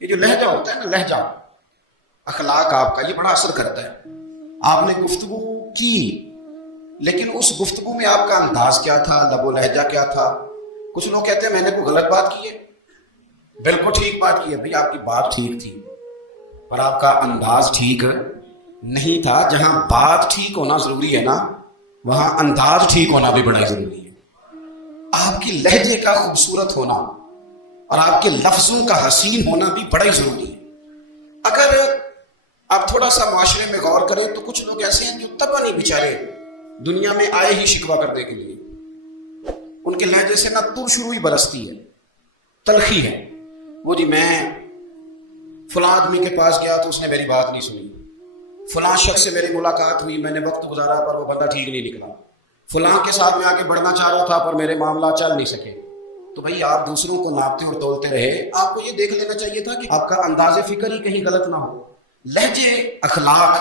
یہ جو لہجہ ہوتا ہے نا، لہجہ اخلاق آپ کا یہ بڑا اثر کرتا ہے. آپ نے گفتگو کی لیکن اس گفتگو میں آپ کا انداز کیا تھا، لب و لہجہ کیا تھا. کچھ لوگ کہتے ہیں میں نے کوئی غلط بات کی ہے. بالکل ٹھیک بات کی ہے بھائی، آپ کی بات ٹھیک تھی پر آپ کا انداز ٹھیک نہیں تھا. جہاں بات ٹھیک ہونا ضروری ہے نا، وہاں انداز ٹھیک ہونا بھی بڑا ضروری ہے. آپ کی لہجے کا خوبصورت ہونا اور آپ کے لفظوں کا حسین ہونا بھی بڑا ہی ضروری ہے. اگر آپ تھوڑا سا معاشرے میں غور کریں تو کچھ لوگ ایسے ہیں جو تب نہیں بیچارے دنیا میں آئے ہی شکوہ کرنے کے لیے. ان کے لہجے سے نہ تر شروع ہی برستی ہے، تلخی ہے. وہ جی میں فلاں آدمی کے پاس گیا تو اس نے میری بات نہیں سنی، فلاں شخص سے میری ملاقات ہوئی، میں نے وقت گزارا پر وہ بندہ ٹھیک نہیں نکلا، فلاں کے ساتھ میں آگے بڑھنا چاہ رہا تھا پر میرے معاملات چل نہیں سکے. تو بھائی آپ دوسروں کو ناپتے اور تولتے رہے، آپ کو یہ دیکھ لینا چاہیے تھا کہ آپ کا انداز فکر ہی کہیں غلط نہ ہو. لہجے، اخلاق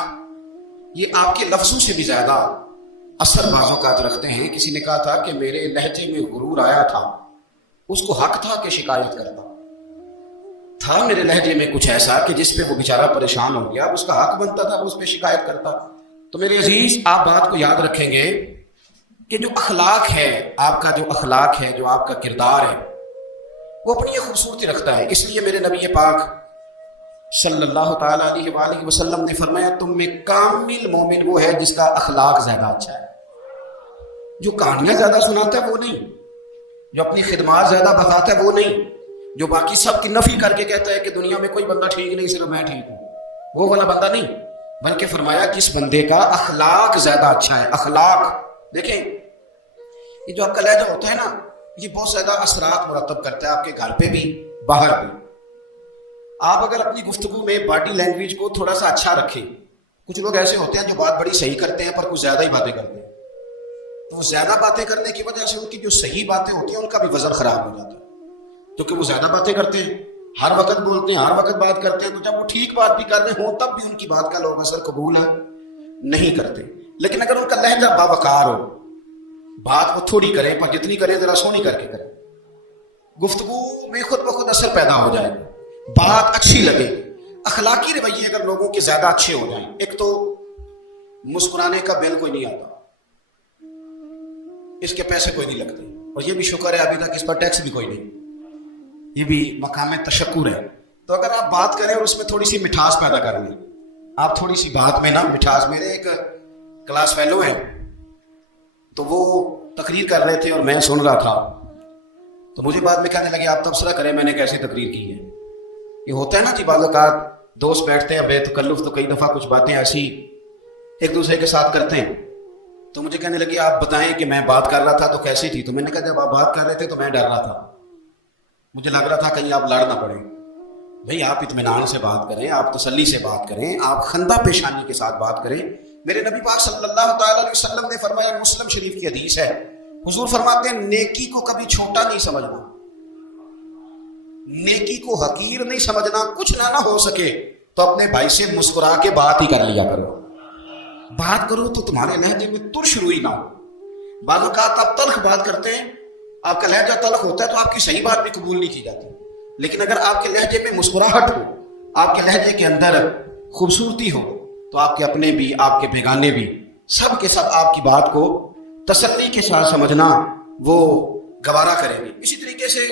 یہ آپ کے لفظوں سے بھی زیادہ اثر بعض اوقات رکھتے ہیں. کسی نے کہا تھا کہ میرے لہجے میں غرور آیا تھا، اس کو حق تھا کہ شکایت کرتا تھا. میرے لہجے میں کچھ ایسا کہ جس پہ وہ بیچارہ پریشان ہو گیا، اس کا حق بنتا تھا اس پہ شکایت کرتا. تو میرے عزیز آپ بات کو یاد رکھیں گے کہ جو اخلاق ہے، آپ کا جو اخلاق ہے، جو آپ کا کردار ہے، وہ اپنی یہ خوبصورتی رکھتا ہے. اس لیے میرے نبی پاک صلی اللہ تعالیٰ علیہ وآلہ وسلم نے فرمایا تم میں کامل مومن وہ ہے جس کا اخلاق زیادہ اچھا ہے. جو کہانیاں زیادہ سناتا ہے وہ نہیں، جو اپنی خدمات زیادہ بتاتا ہے وہ نہیں، جو باقی سب کی نفی کر کے کہتا ہے کہ دنیا میں کوئی بندہ ٹھیک نہیں صرف میں ٹھیک ہوں، وہ والا بندہ نہیں. بلکہ فرمایا کس بندے کا اخلاق زیادہ اچھا ہے. اخلاق دیکھیں، یہ جو آپ کا لہجہ ہوتا ہے نا، یہ بہت زیادہ اثرات مرتب کرتا ہے آپ کے گھر پہ بھی باہر بھی. آپ اگر اپنی گفتگو میں باڈی لینگویج کو تھوڑا سا اچھا رکھیں. کچھ لوگ ایسے ہوتے ہیں جو بات بڑی صحیح کرتے ہیں پر کچھ زیادہ ہی باتیں کرتے ہیں، تو زیادہ باتیں کرنے کی وجہ سے ان کی جو صحیح باتیں ہوتی ہیں ان کا بھی وزن خراب ہو جاتا ہے. کیونکہ وہ زیادہ باتیں کرتے ہیں، ہر وقت بولتے ہیں، ہر وقت بات کرتے ہیں، تو جب وہ ٹھیک بات بھی کر رہے ہوں تب بھی ان کی بات کا لوگ اثر قبول نہیں کرتے. لیکن اگر ان کا لہجہ باوقار ہو، بات وہ تھوڑی کریں پر جتنی کریں ذرا سونی کر کے کریں، گفتگو میں خود بخود اثر پیدا ہو جائے، بات اچھی لگے. اخلاقی رویے اگر لوگوں کے زیادہ اچھے ہو جائیں، ایک تو مسکرانے کا بل کوئی نہیں آتا، اس کے پیسے کوئی نہیں لگتے، اور یہ بھی شکر ہے ابھی تک اس پر ٹیکس بھی کوئی نہیں، یہ بھی مقام تشکر ہے. تو اگر آپ بات کریں اور اس میں تھوڑی سی مٹھاس پیدا کر لیں، آپ تھوڑی سی بات میں نا مٹھاس. میرے ایک کلاس فیلو ہیں تو وہ تقریر کر رہے تھے اور میں سن رہا تھا، تو مجھے بعد میں کہنے لگے آپ تبصرہ کریں میں نے کیسی تقریر کی ہے. یہ ہوتا ہے نا کہ بعض اوقات دوست بیٹھتے ہیں بے تکلف تو کئی دفعہ کچھ باتیں ایسی ایک دوسرے کے ساتھ کرتے ہیں. تو مجھے کہنے لگے آپ بتائیں کہ میں بات کر رہا تھا تو کیسی تھی. تو میں نے کہا جب آپ بات کر رہے تھے تو میں ڈر رہا تھا، مجھے لگ رہا تھا کہیں آپ لڑ نہ پڑیں. بھئی آپ اطمینان سے بات کریں، آپ تسلی سے بات کریں، آپ خندہ پیشانی کے ساتھ بات کریں. میرے نبی پاک صلی اللہ تعالیٰ علیہ وسلم نے فرمایا، مسلم شریف کی حدیث ہے، حضور فرماتے ہیں نیکی کو کبھی چھوٹا نہیں سمجھنا، نیکی کو حقیر نہیں سمجھنا. کچھ نہ ہو سکے تو اپنے بھائی سے مسکرا کے بات ہی کر لیا کرو. بات کرو تو تمہارے لہجے میں ترش روئی نہ ہو. بعض اوقات آپ تلخ بات کرتے ہیں، آپ کا لہجہ تلخ ہوتا ہے تو آپ کی صحیح بات بھی قبول نہیں کی جاتی. لیکن اگر آپ کے لہجے میں مسکراہٹ ہو، آپ کے لہجے کے اندر خوبصورتی ہو، تو آپ کے اپنے بھی آپ کے بیگانے بھی سب کے سب آپ کی بات کو تسلی کے ساتھ سمجھنا وہ گوارا کریں گے. اسی طریقے سے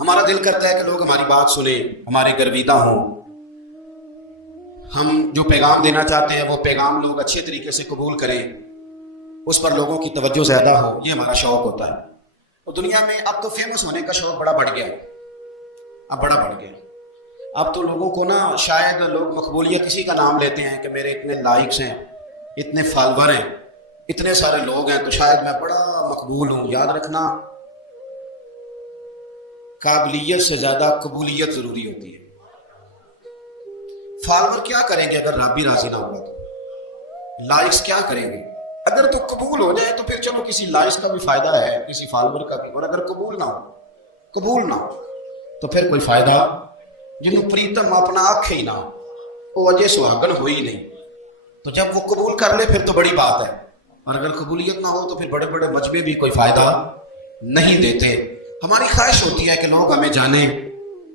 ہمارا دل کرتا ہے کہ لوگ ہماری بات سنیں، ہمارے گرویدہ ہوں، ہم جو پیغام دینا چاہتے ہیں وہ پیغام لوگ اچھے طریقے سے قبول کریں، اس پر لوگوں کی توجہ زیادہ ہو. یہ ہمارا شوق ہوتا ہے. اور دنیا میں اب تو فیمس ہونے کا شوق بڑا بڑھ گیا ہے، اب بڑا بڑھ گیا. اب تو لوگوں کو نا شاید لوگ مقبولیت اسی کا نام لیتے ہیں کہ میرے اتنے لائکس ہیں، اتنے فالوور ہیں، اتنے سارے لوگ ہیں تو شاید میں بڑا مقبول ہوں. یاد رکھنا، قابلیت سے زیادہ قبولیت ضروری ہوتی ہے. فالوور کیا کریں گے اگر رب بھی راضی نہ ہوگا؟ تو لائکس کیا کریں گے؟ اگر تو قبول ہو جائے تو پھر چلو کسی لائکس کا بھی فائدہ ہے، کسی فالوور کا بھی. اور اگر قبول نہ ہو تو پھر کوئی فائدہ جنہوں پریتم اپنا آنکھ ہی نہ وہ اجے سہاگن ہوئی نہیں. تو جب وہ قبول کر لے پھر تو بڑی بات ہے، اور اگر قبولیت نہ ہو تو پھر بڑے بڑے مجمع بھی کوئی فائدہ نہیں دیتے. ہماری خواہش ہوتی ہے کہ لوگ ہمیں جانیں،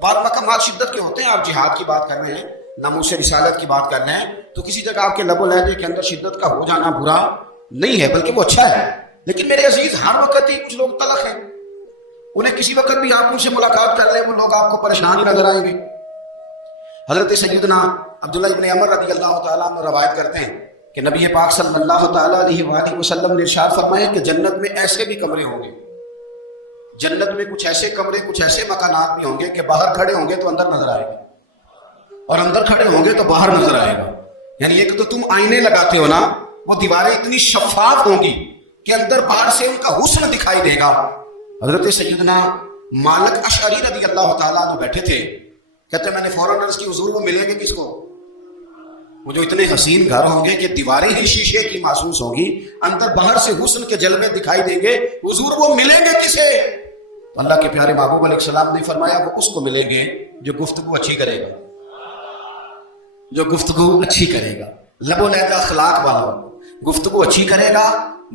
بعض مقامات شدت کے ہوتے ہیں، آپ جہاد کی بات کر رہے ہیں، ناموس رسالت کی بات کر رہے ہیں، تو کسی جگہ آپ کے لب و لہجے کے اندر شدت کا ہو جانا برا نہیں ہے، بلکہ وہ اچھا ہے۔ لیکن میرے عزیز، ہر وقت ہی کچھ لوگ تلخ ہیں، انہیں کسی وقت بھی آپ ان سے ملاقات کر لیں وہ لوگ آپ کو پریشان ہی نظر آئیں گے۔ حضرت سیدنا عبداللہ ابن عمر رضی اللہ تعالیٰ عنہ روایت کرتے ہیں کہ نبی پاک صلی اللہ تعالیٰ علیہ وآلہ وسلم نے ارشاد فرمایا کہ جنت میں ایسے بھی کمرے ہوں گے، جنت میں کچھ ایسے کمرے، کچھ ایسے مکانات بھی ہوں گے کہ باہر کھڑے ہوں گے تو اندر نظر آئے گا، اور اندر کھڑے ہوں گے تو باہر نظر آئے گا۔ یعنی ایک تو تم آئینے لگاتے ہو نا، وہ دیواریں اتنی شفاف ہوں گی کہ اندر باہر سے ان کا حسن دکھائی دے گا۔ حضرت سیدنا مالک اشعری رضی اللہ تعالیٰ عنہ بیٹھے تھے، کہتے ہیں میں نے فوراً عرض کی حضور وہ ملیں گے کس کو؟ وہ جو اتنے حسین گھر ہوں گے کہ دیواریں ہی شیشے کی محسوس ہوں گی، اندر باہر سے حسن کے جلوے دکھائی دیں گے، حضور وہ ملیں گے کسے؟ تو اللہ کے پیارے محبوب علیہ السلام نے فرمایا وہ اس کو ملیں گے جو گفتگو اچھی کرے گا، جو گفتگو اچھی کرے گا، لب و لہجہ اخلاق والا، گفتگو اچھی کرے گا،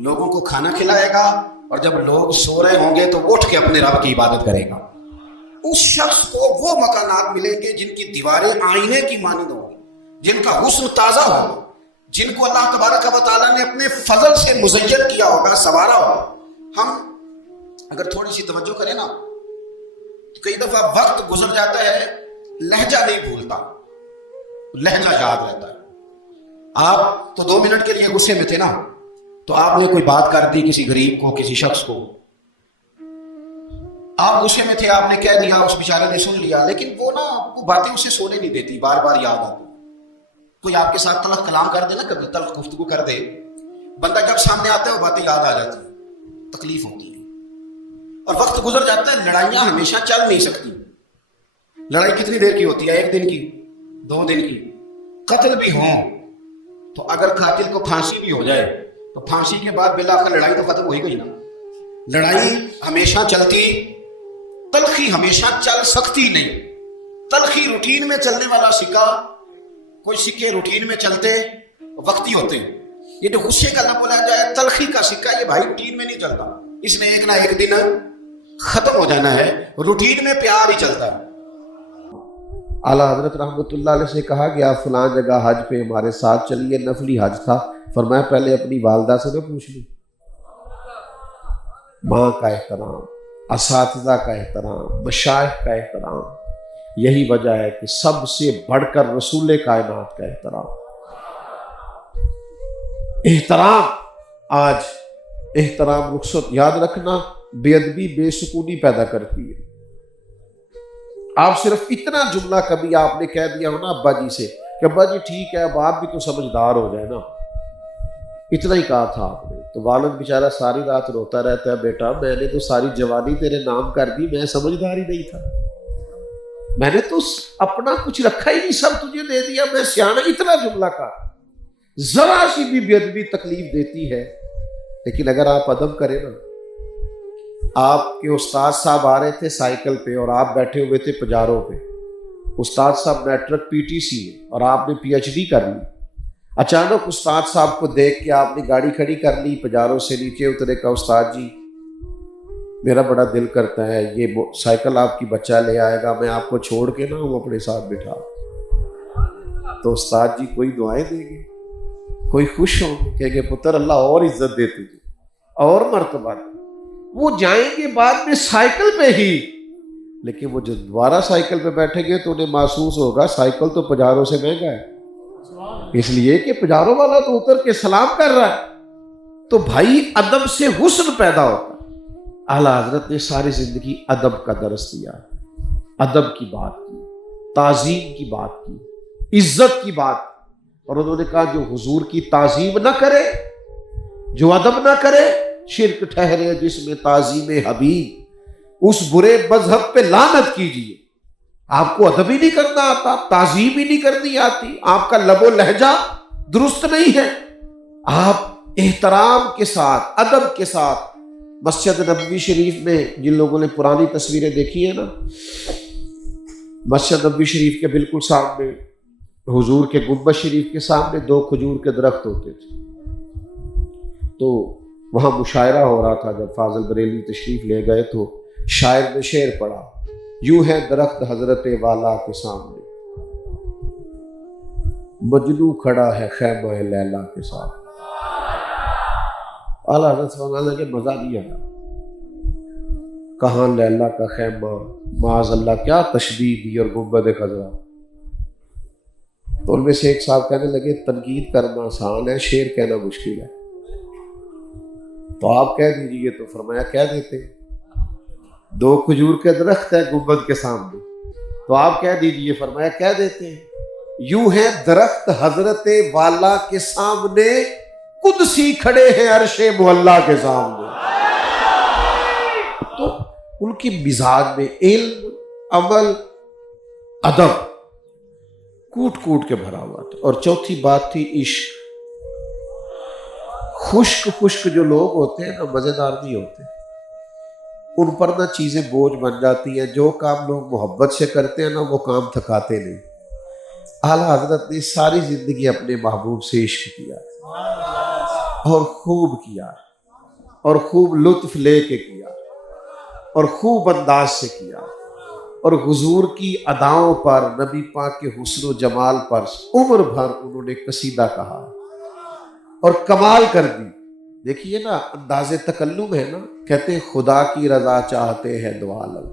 لوگوں کو کھانا کھلائے گا، اور جب لوگ سو رہے ہوں گے تو اٹھ کے اپنے رب کی عبادت کرے گا۔ اس شخص کو وہ مکانات ملیں گے جن کی دیواریں آئینے کی مانند ہوں گی، جن کا حسن تازہ ہوگا، جن کو اللہ تبارک و تعالیٰ نے اپنے فضل سے مزین کیا ہوگا، سنوارا ہوگا۔ ہم اگر تھوڑی سی توجہ کریں نا، کئی دفعہ وقت گزر جاتا ہے، لہجہ نہیں بھولتا، لہجہ یاد رہتا ہے۔ آپ تو 2 منٹ کے لیے غصے میں تھے نا، تو آپ نے کوئی بات کر دی کسی غریب کو، کسی شخص کو، آپ غصے میں تھے، آپ نے کہہ دیا، اس بیچارے نے سن لیا، لیکن وہ نا وہ باتیں اسے سونے نہیں دیتی، بار بار یاد آتی۔ کوئی آپ کے ساتھ تلخ کلام کر دے نا، کبھی تلخ گفتگو کر دے، بندہ جب سامنے آتا ہے وہ باتیں یاد آ جاتی ہیں، تکلیف ہوتی ہے، اور وقت گزر جاتا ہے۔ لڑائیاں ہمیشہ چل نہیں سکتی، لڑائی کتنی دیر کی ہوتی ہے؟ 1 دن کی، 2 دن کی۔ قتل بھی ہوں تو اگر قاتل کو پھانسی بھی ہو جائے تو پھانسی کے بعد بالآخر لڑائی تو ختم ہو ہی گئی نا۔ لڑائی ہمیشہ چلتی، تلخی ہمیشہ چل سکتی نہیں۔ تلخی روٹین میں چلنے والا سکہ، کوئی سکے روٹین میں چلتے وقتی ہوتے ہیں، یہ جو غصے کا نہ بولا جائے تلخی کا سکہ، یہ بھائی روٹین میں نہیں چلتا، اس نے ایک نہ ایک دن ختم ہو جانا ہے، روٹین میں پیار ہی چلتا ہے۔ اعلیٰ حضرت رحمۃ اللہ علیہ سے کہا کہ آپ فلاں جگہ حج پہ ہمارے ساتھ چلیے، نفلی حج تھا، فرمایا پہلے اپنی والدہ سے نہ پوچھ لوں۔ ماں کا احترام، اساتذہ کا احترام، مشائخ کا احترام، یہی وجہ ہے کہ سب سے بڑھ کر رسول کائنات کا احترام۔ احترام، آج احترام رخصت، یاد رکھنا بے ادبی بے سکونی پیدا کرتی ہے۔ آپ صرف اتنا جملہ کبھی آپ نے کہہ دیا ہو نا ابا جی سے کہ ابا جی ٹھیک ہے اب آپ بھی تو سمجھدار ہو جائے نا، اتنا ہی کہا تھا آپ نے، تو والد بیچارہ ساری رات روتا رہتا ہے، بیٹا میں نے تو ساری جوانی تیرے نام کر دی، میں سمجھدار ہی نہیں تھا، میں نے تو اپنا کچھ رکھا ہی نہیں، سب تجھے دے دیا، میں سیانا، اتنا جملہ کہا۔ ذرا سی بھی بے ادبی تکلیف دیتی ہے، لیکن اگر آپ ادب کریں نا، آپ کے استاد صاحب آ رہے تھے سائیکل پہ اور آپ بیٹھے ہوئے تھے پجاروں پہ، استاد صاحب میٹرک PTC ہے اور آپ نے PhD کر لی، اچانک استاد صاحب کو دیکھ کے آپ نے گاڑی کھڑی کر لی، پجاروں سے نیچے اترے، کہا استاد جی میرا بڑا دل کرتا ہے یہ سائیکل آپ کی بچہ لے آئے گا، میں آپ کو چھوڑ کے نہ ہوں اپنے ساتھ بٹھا، تو استاد جی کوئی دعائیں دیں گے، کوئی خوش ہوں گے، کہیں گے پتر اللہ اور عزت دے تجھے اور مرتبہ دے۔ وہ جائیں گے بعد میں سائیکل پہ ہی، لیکن وہ جب دوبارہ سائیکل پہ بیٹھیں گے تو انہیں محسوس ہوگا سائیکل تو پجاروں سے مہنگا ہے، اس لیے کہ پجاروں والا تو اتر کے سلام کر رہا ہے۔ تو بھائی ادب سے حسن پیدا ہوتا ہے۔ اعلیٰ حضرت نے ساری زندگی ادب کا درس دیا، ادب کی بات کی، تعظیم کی بات کی، عزت کی بات، اور انہوں نے کہا جو حضور کی تعظیم نہ کرے، جو ادب نہ کرے، شرک ٹھہرے جس میں تعظیم حبیب، اس برے مذہب پہ لعنت کیجیے۔ آپ کو ادب ہی نہیں کرنا آتا، تعظیم ہی نہیں کرنی آتی، آپ کا لب و لہجہ درست نہیں ہے، آپ احترام کے ساتھ، ادب کے ساتھ۔ مسجد نبوی شریف میں جن لوگوں نے پرانی تصویریں دیکھی ہیں نا، مسجد نبوی شریف کے بالکل سامنے، حضور کے گنبد شریف کے سامنے 2 کھجور کے درخت ہوتے تھے، تو وہاں مشاعرہ ہو رہا تھا۔ جب فاضل بریلوی تشریف لے گئے تو شاعر نے شعر پڑھا، یوں ہے درخت حضرت والا کے سامنے، مجنو کھڑا ہے خیمہ لیلا کے ساتھ۔ اعلیٰ حضرت فرمانا کہ مزہ نہیں آیا، کہاں لیلا کا خیمہ، معاذ اللہ کیا تشبیہ دی اور گنبد خضرا۔ تو ان میں سے ایک صاحب کہنے لگے تنقید کرنا آسان ہے، شعر کہنا مشکل ہے، تو آپ کہہ دیجئے۔ تو فرمایا کہہ دیتے ہیں، 2 کھجور کے درخت ہے گنبد کے سامنے، تو آپ کہہ دیجئے۔ فرمایا کہہ دیتے ہیں، یوں ہے درخت حضرت والا کے سامنے، قدسی کھڑے ہیں عرش معلا کے سامنے۔ تو ان کی مزاج میں علم، عمل، ادب کوٹ کوٹ کے بھرا ہوا تھا۔ اور چوتھی بات تھی عشق۔ خشک جو لوگ ہوتے ہیں نا مزیدار نہیں ہوتے، ان پر نہ چیزیں بوجھ بن جاتی ہیں۔ جو کام لوگ محبت سے کرتے ہیں نا وہ کام تھکاتے نہیں۔ اعلیٰ حضرت نے ساری زندگی اپنے محبوب سے عشق کیا اور خوب کیا، اور خوب لطف لے کے کیا، اور خوب انداز سے کیا، اور حضور کی اداؤں پر، نبی پاک کے حسن و جمال پر عمر بھر انہوں نے قصیدہ کہا اور کمال کر دی۔ دیکھیے نا انداز تکلم ہے نا، کہتے ہیں خدا کی رضا چاہتے ہیں دو عالم،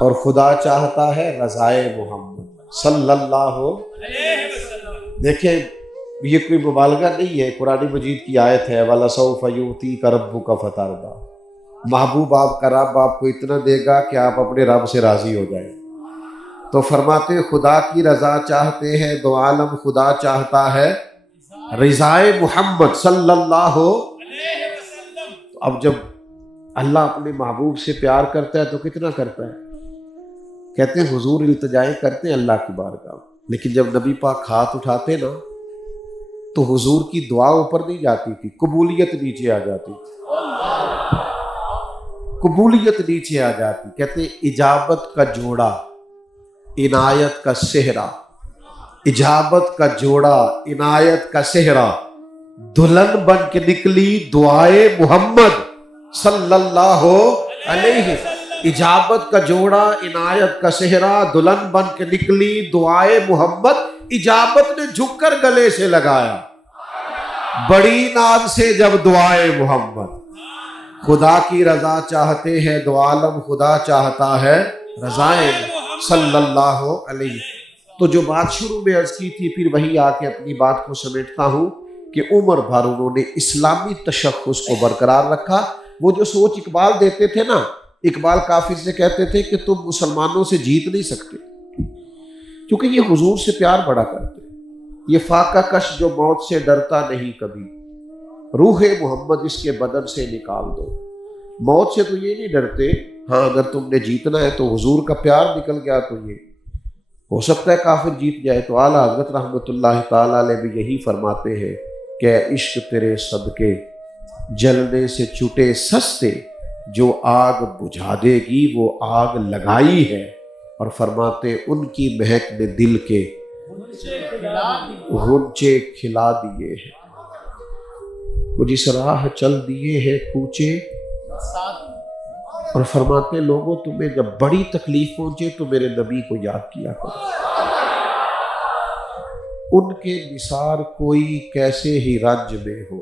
اور خدا چاہتا ہے رضائے محمد صلی اللہ علیہ وسلم۔ دیکھیں یہ کوئی مبالغہ نہیں ہے، قرآن مجید کی آیت ہے وَلَسَوْفَ يُؤْتِيكَ رَبُّكَ فَتَرْضَىٰ۔ محبوب آپ کا رب آپ کو اتنا دے گا کہ آپ اپنے رب سے راضی ہو جائیں۔ تو فرماتے خدا کی رضا چاہتے ہیں دو عالم، خدا چاہتا ہے رضائے محمد صلی اللہ علیہ وسلم۔ اب جب اللہ اپنے محبوب سے پیار کرتا ہے تو کتنا کرتا ہے؟ کہتے ہیں حضور التجائیں کرتے ہیں اللہ کی بارگاہ، لیکن جب نبی پاک ہاتھ اٹھاتے نا تو حضور کی دعا اوپر نہیں جاتی تھی، قبولیت نیچے آ جاتی تھی، قبولیت نیچے آ جاتی۔ کہتے ہیں اجابت کا جوڑا عنایت کا صحرا، اجابت کا جوڑا عنایت کا صحرا، دلہن بن کے نکلی دعائے محمد صلی اللہ علیہ وسلم۔ اجابت کا جوڑا عنایت کا صحرا، دلہن بن کے نکلی دعائے محمد، اجابت نے جھک کر گلے سے لگایا بڑی ناز سے جب دعائے محمد۔ خدا کی رضا چاہتے ہیں دو عالم، خدا چاہتا ہے رضائے صلی اللہ علیہ۔ تو جو بات شروع میں عرض کی تھی پھر وہی آ کے اپنی بات کو سمیٹتا ہوں کہ عمر بھر انہوں نے اسلامی تشخص کو برقرار رکھا۔ وہ جو سوچ اقبال دیتے تھے نا، اقبال کافر سے کہتے تھے کہ تم مسلمانوں سے جیت نہیں سکتے، کیونکہ یہ حضور سے پیار بڑا کرتے، یہ فاقہ کش جو موت سے ڈرتا نہیں کبھی، روح محمد اس کے بدن سے نکال دو۔ موت سے تو یہ نہیں ڈرتے، ہاں اگر تم نے جیتنا ہے تو حضور کا پیار نکل گیا تو یہ ہو سکتا ہے کافر جیت جائے۔ تو اعلیٰ حضرت رحمۃ اللہ تعالیٰ علیہ بھی یہی فرماتے ہیں کہ عشق تیرے صدقے جلنے سے چھٹے سستے، جو آگ بجھا دے گی وہ آگ لگائی ہے، اور فرماتے ان کی مہک نے دل کے غنچے کھلا دیے ہیں، وہ جس راہ چل دیے ہیں کوچے۔ اور فرماتے لوگوں تمہیں جب بڑی تکلیف پہنچے تو میرے نبی کو یاد کیا کرو، ان کے نثار کوئی کیسے ہی رنج میں ہو،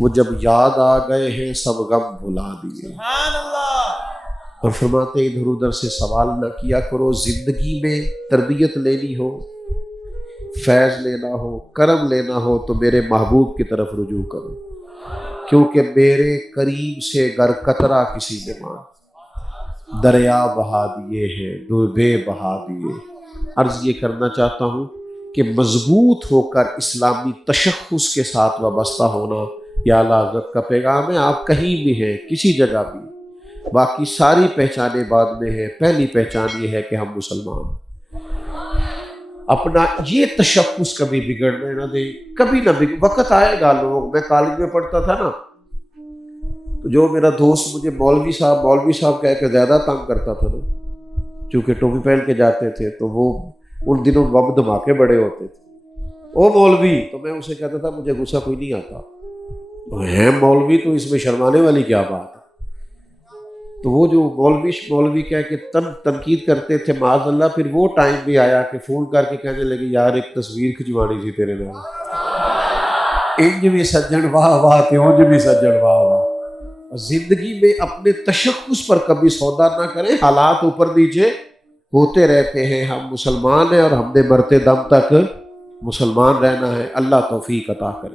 وہ جب یاد آ گئے ہیں سب غم بھلا دیے۔ اور فرماتے ادھر ادھر سے سوال نہ کیا کرو، زندگی میں تربیت لینی ہو، فیض لینا ہو، کرم لینا ہو تو میرے محبوب کی طرف رجوع کرو، کیونکہ میرے کریم سے گر قطرہ کسی نے مان دریا بہا دیے ہیں، دوبے بہا دیے۔ عرض یہ کرنا چاہتا ہوں کہ مضبوط ہو کر اسلامی تشخص کے ساتھ وابستہ ہونا یہ اعلیٰ حضرت کا پیغام ہے۔ آپ کہیں بھی ہیں، کسی جگہ بھی، باقی ساری پہچانیں بعد میں ہیں، پہلی پہچان یہ ہے کہ ہم مسلمان ہیں۔ اپنا یہ تشخص کبھی بگڑنے نہ دیں، کبھی نہ وقت آئے گا لوگ، میں کالج میں پڑھتا تھا نا تو جو میرا دوست مجھے مولوی صاحب کہہ کے زیادہ تنگ کرتا تھا نا، چونکہ ٹوپی پہن کے جاتے تھے تو وہ ان دنوں بم دھماکے بڑے ہوتے تھے، او مولوی، تو میں اسے کہتا تھا مجھے غصہ کوئی نہیں آتا، ہے مولوی تو اس میں شرمانے والی کیا بات ہے۔ تو وہ جو مولوی کہہ کے تنقید کرتے تھے معاذ اللہ، پھر وہ ٹائم بھی آیا کہ فون کر کے کہنے لگے یار ایک تصویر کھچوانی تھی تیرے نام، انج بھی سجن واہ واہ تے انج بھی سجن واہ واہ۔ زندگی میں اپنے تشخص پر کبھی سودا نہ کریں، حالات اوپر نیچے ہوتے رہتے ہیں، ہم مسلمان ہیں اور ہم نے مرتے دم تک مسلمان رہنا ہے۔ اللہ توفیق عطا کرے۔